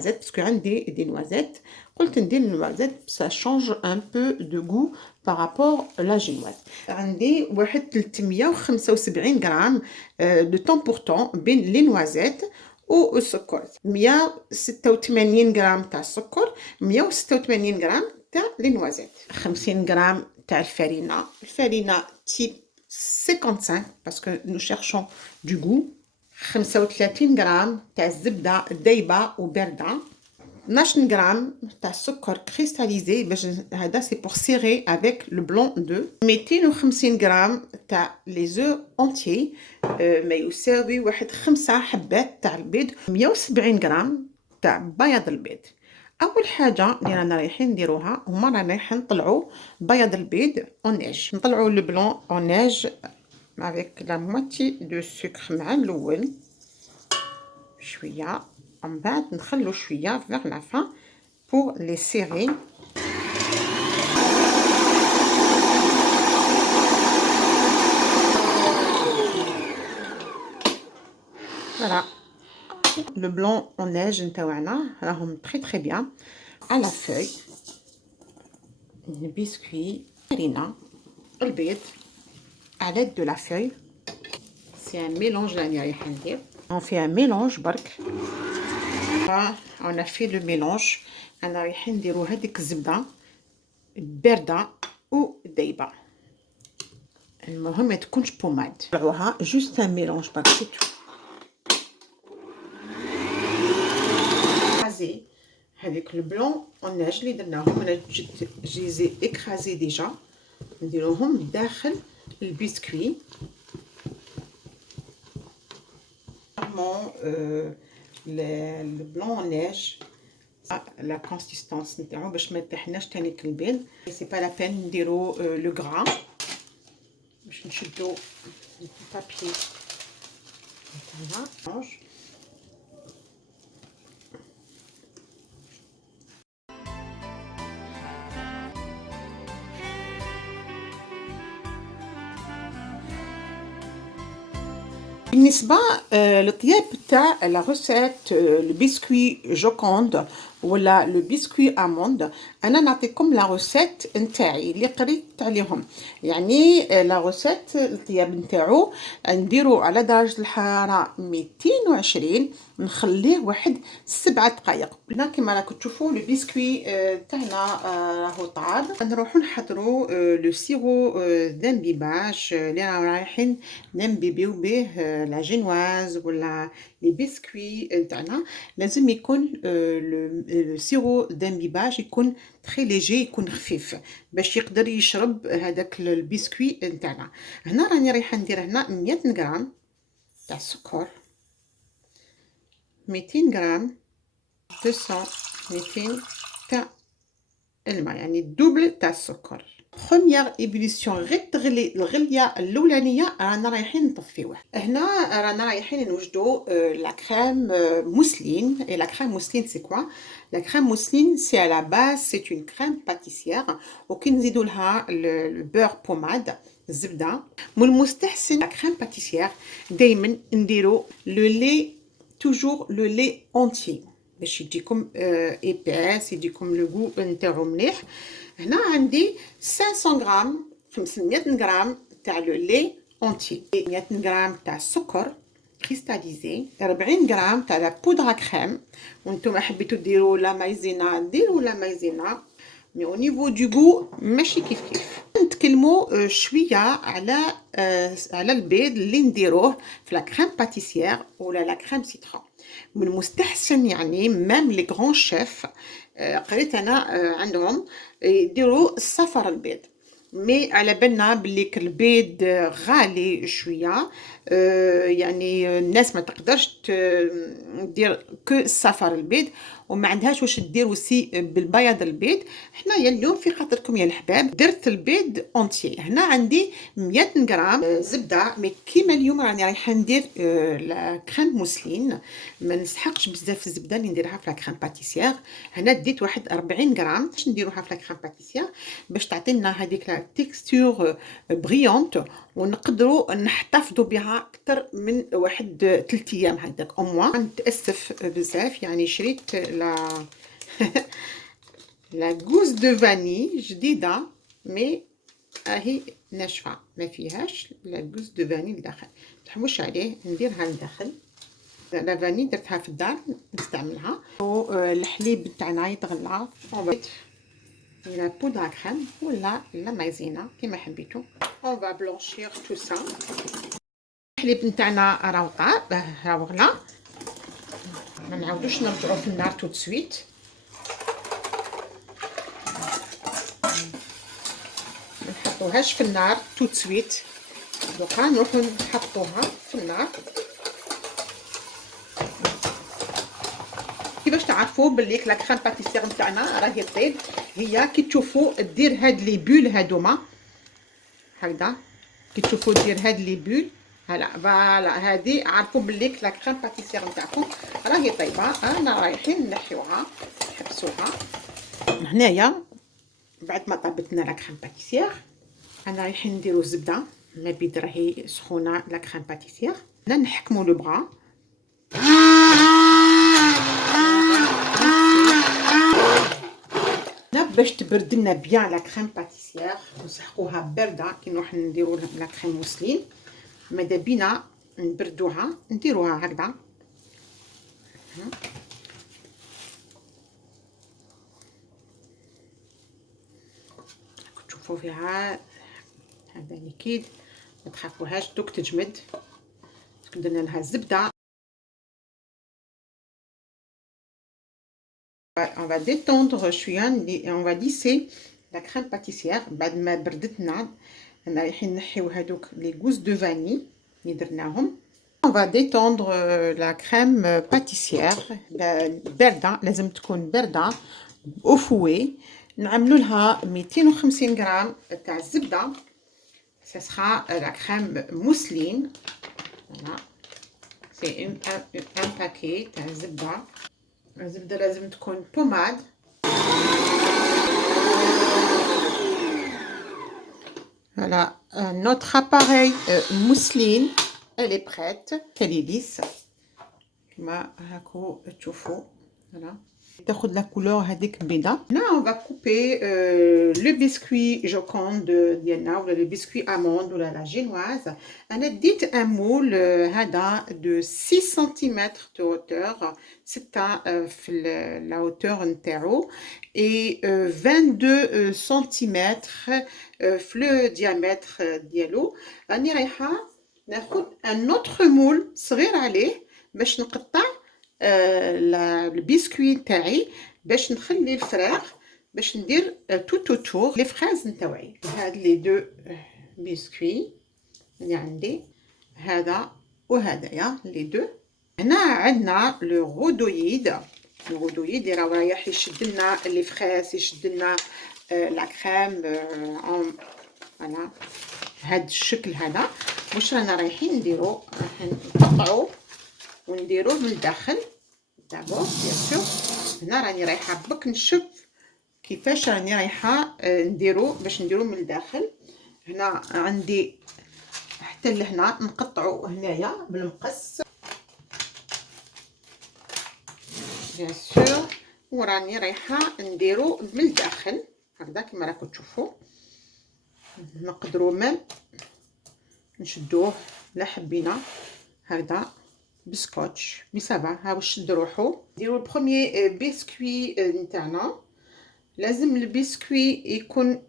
noisettes parce que عندي des noisettes. قلت ندير noisettes ça change un peu de goût par rapport à la génoise. عندي واحد 375 غرام de temps pour temps بين les noisettes والسكر. 186 غرام تاع السكر، 186 غرام تاع les noisettes. 50 غرام تاع الفرينة type 55 parce que nous cherchons du goût. 35 غرام تاع الزبدة دايبة وباردة. 12 غرام تاع السكر كريستاليزي باش هذا سي بور سيري افيك لو بلون دو. 250 غرام تاع لي زو اونتيي ما يساوي واحد 5 حبات تاع البيض. 170 غرام تاع بياض البيض. اول حاجه اللي رانا رايحين نديروها هما رانا رايحين نطلعوا بياض البيض اون نيج. نطلعوا لو بلون اون نيج avec la moitié de sucre مع الاول شويه، ومن بعد نخلو شويه vers la fin pour les serrer. Voilà, le blanc en neige نتاوعنا راهم très bien. À la feuille البسكوي farina البيض à l'aide de la feuille. C'est un mélange là رايحين ندير. On fait un mélange برك. On a fait le mélange. انا رايحين نديرو هذيك الزبده بارده ودايبه. المهم ما تكونش بوماد. نطلعوها جوست ان ميلونج برك سي تو. كرازي هذيك البلون وناج اللي درناهم انا جيزي اكرازي ديجا نديروهم داخل البسكوي. le blanc en neige la consistance نتاعو باش ما تحناش تاني البيض. سي با لا بين نديرو لو غرا باش نشدو البابي نتاعنا. بالنسبة للطياب تاع لا روسيت البسكوي جوكوند ولا لو بسكوي اموند، انا نعطيكم لا روسيت نتاعي اللي قريت عليهم. يعني لا روسيت الطياب نتاعو نديرو على درجة الحرارة 220 نخليه واحد 7 دقائق. هنا كما راكم تشوفوا لو بسكوي تاعنا راهو طاب. نروحو نحضرو لو سيرو دانبيباج اللي رايحين ننبيبيو به لا جينواز ولا لي بسكوي تاعنا. لازم يكون لو سيرو دانبيباج يكون تري ليجي، يكون خفيف باش يقدر يشرب هذاك البسكوي تاعنا. هنا راني رايحه ندير هنا 100 غرام تاع السكر، 200 غرام 200 تاع الماء، يعني الدوبل تاع السكر. بروميير ايبوليسيون غير تغلي الغليه الاولانيه رانا رايحين نطفيوه. هنا رانا رايحين نوجدو لا كريم موسلين. اي لا كريم موسلين سي كوا؟ لا كريم موسلين سي على لا باز سي اون كريم باتيسيير، وكي نزيدو لها البور بوماد الزبده. من المستحسن لا كريم باتيسيير دائما نديرو لو لي توجور لو لي اونتي باش يجيكم ايباس، يجيكم لو غو نتاعو مليح. هنا عندي 500 غرام 500 غرام تاع لو لي اونتي، 100 غرام تاع السكر كريستاليزي، 40 غرام تاع لا بودرا كريم. وانتم حبيتو ديروا لا مايزينا ديروا لا مايزينا، مي او نيفو دو غو ماشي كيف كيف. نتكلموا شويه على البيض اللي نديروه في لا كريم باتيسيير ولا لا كريم سيترون. من المستحسن يعني مام لي غران شيف قريت انا عندهم يديروا الصفر البيض، مي على بالنا بلي البيض غالي شويه، يعني الناس ما تقدرش دير كو الصفر البيض وما عندهاش واش دير وسي بالبياض البيض. حنايا اليوم في خاطركم يا الحباب درت البيض اونتي. هنا عندي 100 غرام زبده، مي كيما اليوم راني رايحه ندير لا كريم موسلين ما نسحقش بزاف الزبده اللي نديرها في لا كريم باتيسيير. هنا ديت واحد 40 غرام باش نديروها في لا كريم باتيسيير باش تعطينا هذيك لا تيكستور بريونت ونقدروا نحتفظوا بها أكثر من واحد 3 أيام هكذاك أو موا. نتأسف بزاف يعني شريت لا غوز دو فاني جديدة مي راهي ناشفة ما فيهاش لا غوز دو فاني لداخل. نحوش عليه نديرها لداخل. لا فاني درتها في الدار نستعملها. الحليب تاعنا يتغلى لا بودر كريم ولا لا مايزينا كيما حبيتو. اون فا بلونشير تو سا. الحليب نتاعنا راهو طاب راهو غلا. ما نعاودوش نرجعو في النار تو سويت. ما نحطوهاش في النار تو سويت. دوكا نروحو نحطوها في النار. كيفاش تعرفوا بلي لا كريم باتيسير نتاعنا راهي طيب؟ هي كي تشوفوا دير هاد لي بول هادوما هكذا. كي تشوفوا دير هاد لي بول فوالا هادي عرفوا بلي لا كريم باتيسير نتاعكم راهي طيبه. انا رايحين نحيوها نحبسوها. هنايا بعد ما طابتنا لا كريم باتيسير انا رايحين نديرو الزبده. ما بيد راهي سخونه لا كريم باتيسير. هنا نحكموا لو بغا. باش تبرد لنا بيان لا كريم باتيسير نسحقوها بارده كي نروح نديرو لا كريم موسلين. ماذا بينا نبردوها نديروها هكذا. تشوفوا فيها هذا ليكيد ما تخافوهاش دوك تجمد. درنا لها الزبده. on va détendre شويه on va lisser la crème pâtissière بعد ما بردتنا. انا رايحين نحيو هذوك لي غوز دو فاني اللي درناهم. on va détendre la crème pâtissière بارده لازم تكون بارده au fouet. نعملوا لها 250 غرام تاع الزبده. ça sera la crème mousseline. voilà c'est un paquet تاع الزبده. الزبده لازم تكون بوماد. voilà notre appareil mousseline elle est prête. elle est lisse كما هاكو تشوفوا. voilà تاخذ لا كولور هذيك بيضه. هنا on va couper le biscuit joconde ديالنا ولا le biscuit amande ولا la génoise. انا ديت ان مول هذا de 6 سم de hauteur. 6 في لا hauteur نتاعو et 22 سم في le diamètre ديالو. راني رايحه ناخذ ان autre مول صغير عليه باش نقطع البسكوي تاعي باش نخلي الفراغ باش ندير توتور لي فراز نتاوعي. هاد لي دو بسكوي اللي عندي هذا وهذايا لي دو. هنا عندنا لو غودويد. الغودويد راه رايح يشد لنا لي فراز يشد لنا لا كريم فوالا هاد الشكل هذا. واش رانا رايحين نديرو؟ راح نقطعو ونديروه من الداخل دابور بيان سور. هنا راني رايحه بك نشوف كيفاش راني رايحه نديرو باش نديرو من الداخل. هنا عندي حتى لهنا نقطعو هنايا بالمقص بيان سور. وراني رايحه نديرو من الداخل هكذا كما راكم تشوفوا. نقدروا ميم نشدوه لا حبينا هكذا بسكوتش مي سافا. ها واش شد روحو. نديرو البروميي بسكوي نتاعنا. لازم البسكوي يكون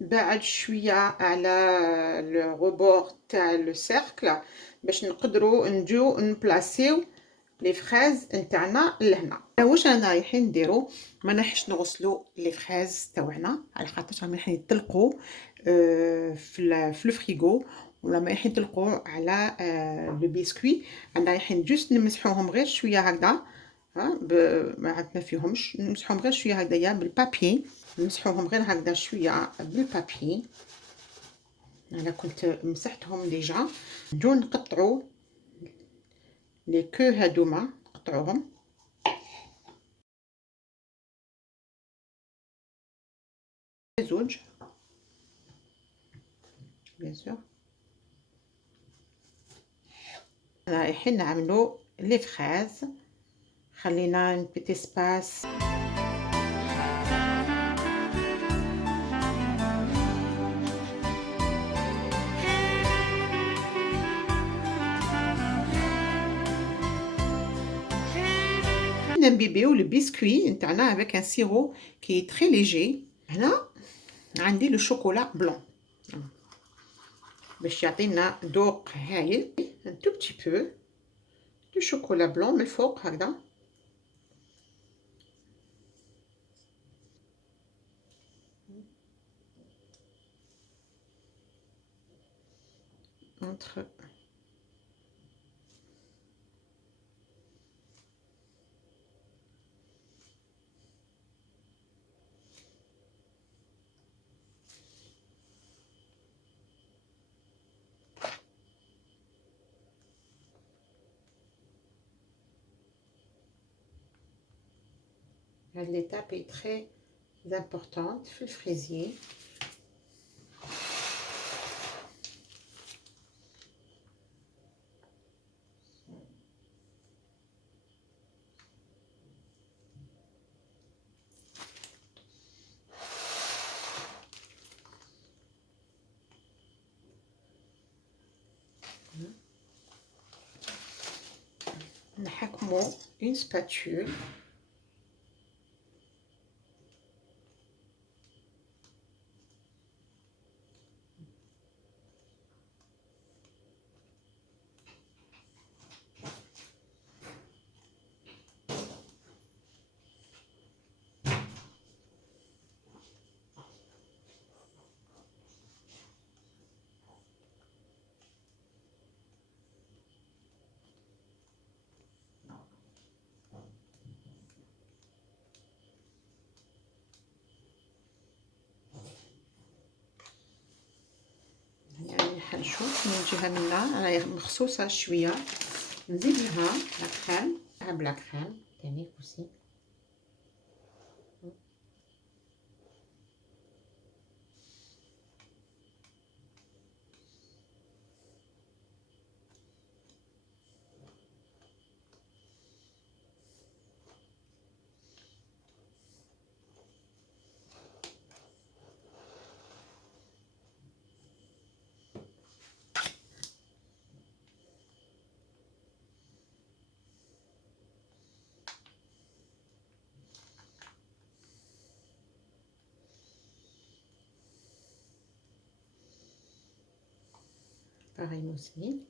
بعد شويه على لو ربور تاع لو سيركل باش نقدروا نجيو نبلاسيو لي فريز نتاعنا لهنا. واش رانا رايحين نديرو؟ ما نحش نغسلو لي فريز تاعنا على خاطر راهم رايحين يطلقوا في الفريغو ولا ما رايحين يطلقوا على لو بسكوي. انا رايحين جوست نمسحوهم غير شويه هكذا. ها ما عندنا فيهمش نمسحوهم غير شويه هكذايا بالبابي. نمسحوهم غير هكذا شويه بالبابي. انا كنت مسحتهم ديجا. نجو نقطعوا لي كو هادوما نقطعوهم زوج بيان سور. رايحين نعملو لي فخاز. خلينا ان بيتي سباس. نبيبيو لو بسكوي نتاعنا avec un sirop qui est très léger. هنا عندي لو شوكولا بلون باش يعطينا ذوق هايل. un tout petit peu du chocolat blanc من الفوق هكذا. entre l'étape est très importante في الفريزير. نحكمو une spatule. نشوف من جهه منا راهي مخصوصه شويه. نزيد لها لا كريم. بلا كريم تاني كوسي. pareil aussi.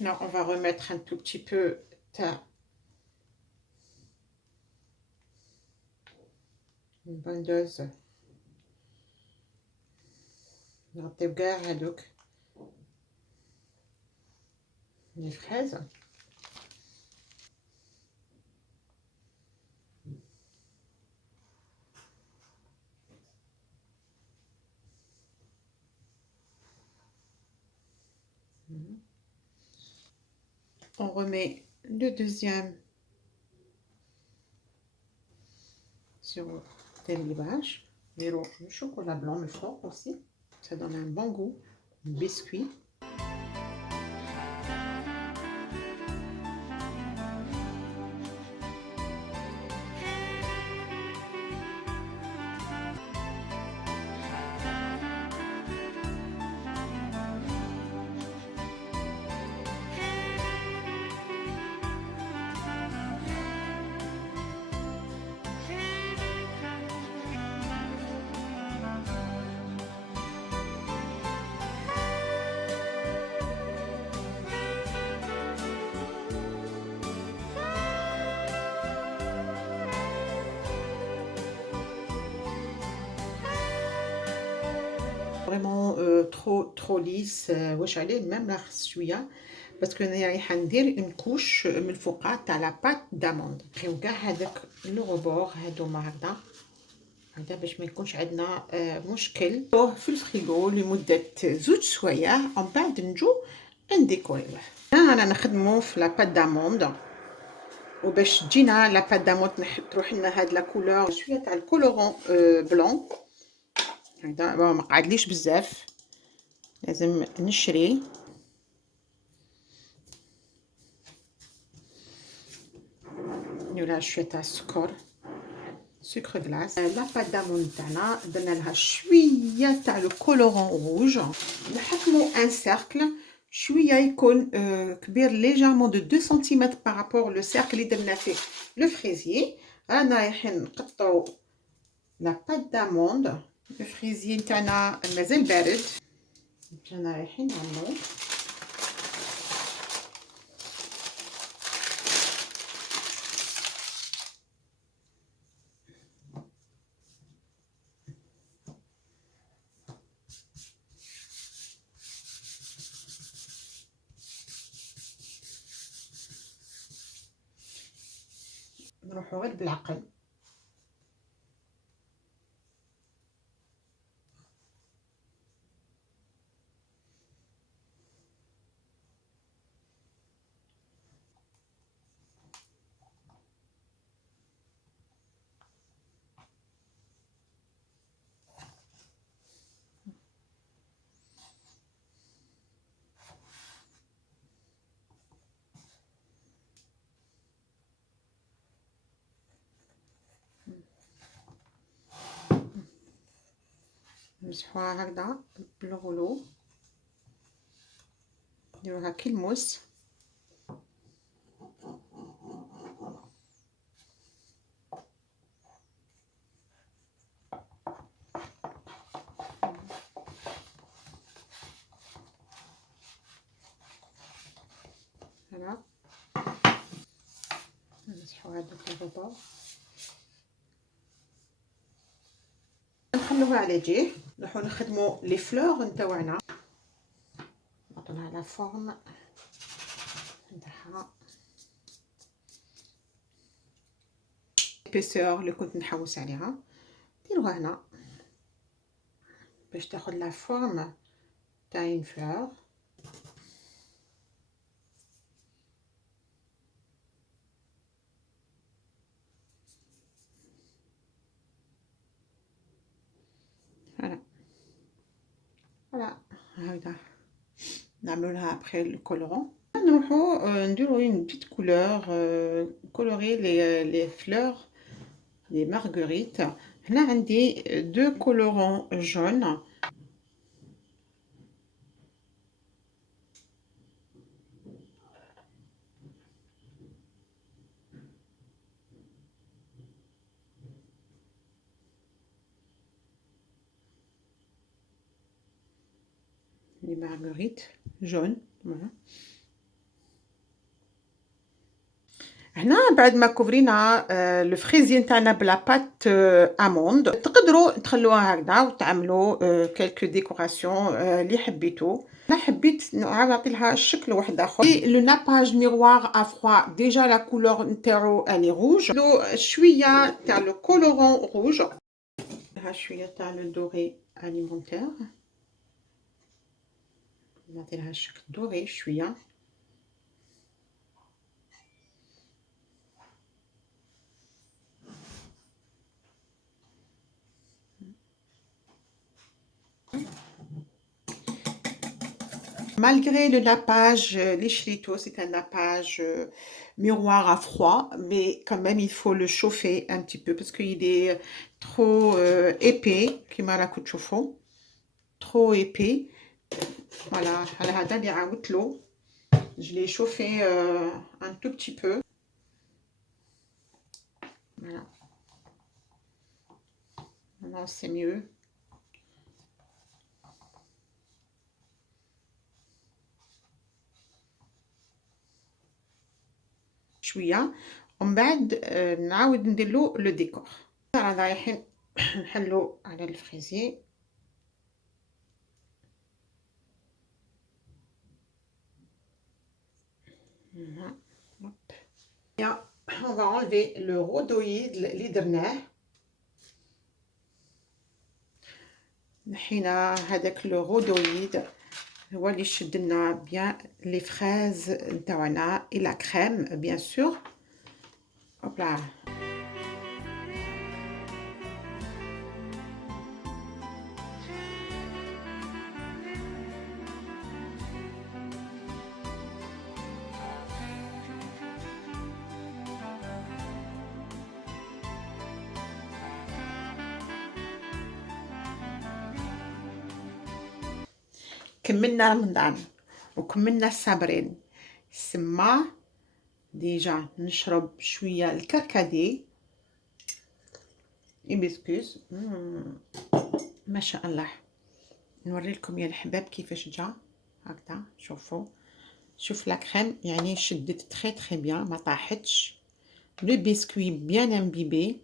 Là, on va remettre un tout petit peu une bonne dose. نغطيو كاع هادوك لي فريز. On remet le deuxième sur l'élevage. Le chocolat blanc, le fort aussi. Ça donne un bon goût. Biscuit. فريمون ترو ليس. واش عليه ميم ناقص شويه باسكو انا رايحه ندير اون كوش من الفوقات تاع لا بات داموند. نخيو كاع هذاك لو غبور هادوما هكذا باش ما يكونش عندنا مشكل. في الفريغو لمده زوج سوايع ومن بعد نجو نديكوريوه. هنا رانا نخدمو في لا بات داموند وباش تجينا لا بات داموند تروح لنا هاد لا كولور شويه تاع الكولورون بلون هكذا. ما قعدليش بزاف لازم نشري. نديرها شويه تاع السكر سكر غلاس. لا بات دامون تاعنا درنا لها شويه تاع لو كولورون روج. نحكمو ان سيركل شويه يكون كبير ليجيرمون دو 2 سنتيمتر بارابور لو سيركل اللي درنا فيه لو فريزيي. رانا رايحين نقطعو لا بات داموند. لو فريزيي تاعنا مازال بارد. رانا رايحين نعملو نروحو غير بالعقل. نمسحوها هكذا بالغلو نديروها كي الموس. هنا نمسحو هذوك الغبار نخلوها على جهه. نروحو نخدمو لي فلور نتاوعنا. نحطوها على فورم نتاعها البيسور اللي كنت نحوس عليها نديروها هنا باش تاخد لا فورم تاع اون فلور. فوالا هكذا نعملو لها ابخي الكولورون. نروحو نديرو اون بيت كولور كولوري لي فلور لي مارغريت. هنا عندي دو كولورون جون. لي مارغريت جون. فوالا هنا بعد ما كوفرينا لو فريزي نتاعنا بلا بات اموند تقدروا تخلوها هكذا وتعملوا كلكو ديكوراسيون اللي حبيتو. انا حبيت نعطي لها شكل واحد اخر. لو ناباج ميروار ا فروا ديجا لا كولور نتاعو اني روج. لو شويه تاع لو كولورون روج. ها شويه تاع لو دوري اليمونتير نعطي لها شكل دوري شويه. Malgré le nappage, les chérito, c'est un nappage miroir à froid, mais quand même il faut le chauffer un petit peu parce qu'il est trop épais, qui m'a la chauffe, trop épais. Voilà, je l'ai chauffé un tout petit peu. Voilà, maintenant c'est mieux. شويه ومن بعد نعاود نديرلو لو ديكور. رانا رايحين نحلو على الفريزي. Voilà. Hop. Bien, on va enlever le rhodoïde اللي درناه. نحينا هذاك لو رودويد، هو اللي شد لنا بيان لي فريز نتاعنا اي لا كريم بيان سور. هوبلا. كملنا رمضان وكملنا الصابرين، سما ديجا نشرب شويه الكركدي بسكوز. ما شاء الله. نوري لكم يا الحباب كيفاش جا هكذا. شوفوا، شوف لا كريم يعني شدت تري تري بيان، ما طاحتش. لو بسكوي بيان امبيبي.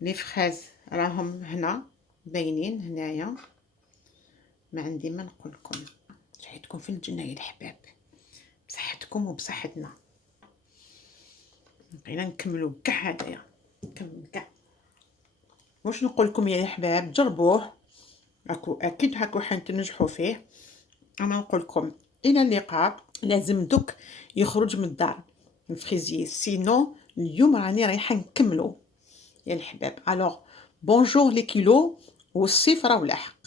لي فريز راهم هنا باينين هنايا. ما عندي ما نقول لكم. صحتكم في الجنه يا الحباب، بصحتكم وبصحتنا. بقينا نكملوا كاع هدايا، نكمل كاع. واش نقول لكم يا الحباب، جربوه راكو اكيد هاكو حنتنجحوا فيه. انا نقول لكم الى اللقاء. لازم دوك يخرج من الدار نفريزي، سينو اليوم راني رايحه نكملوا يا الحباب. الوغ بونجور لي كيلو، والصيف راه لاحق.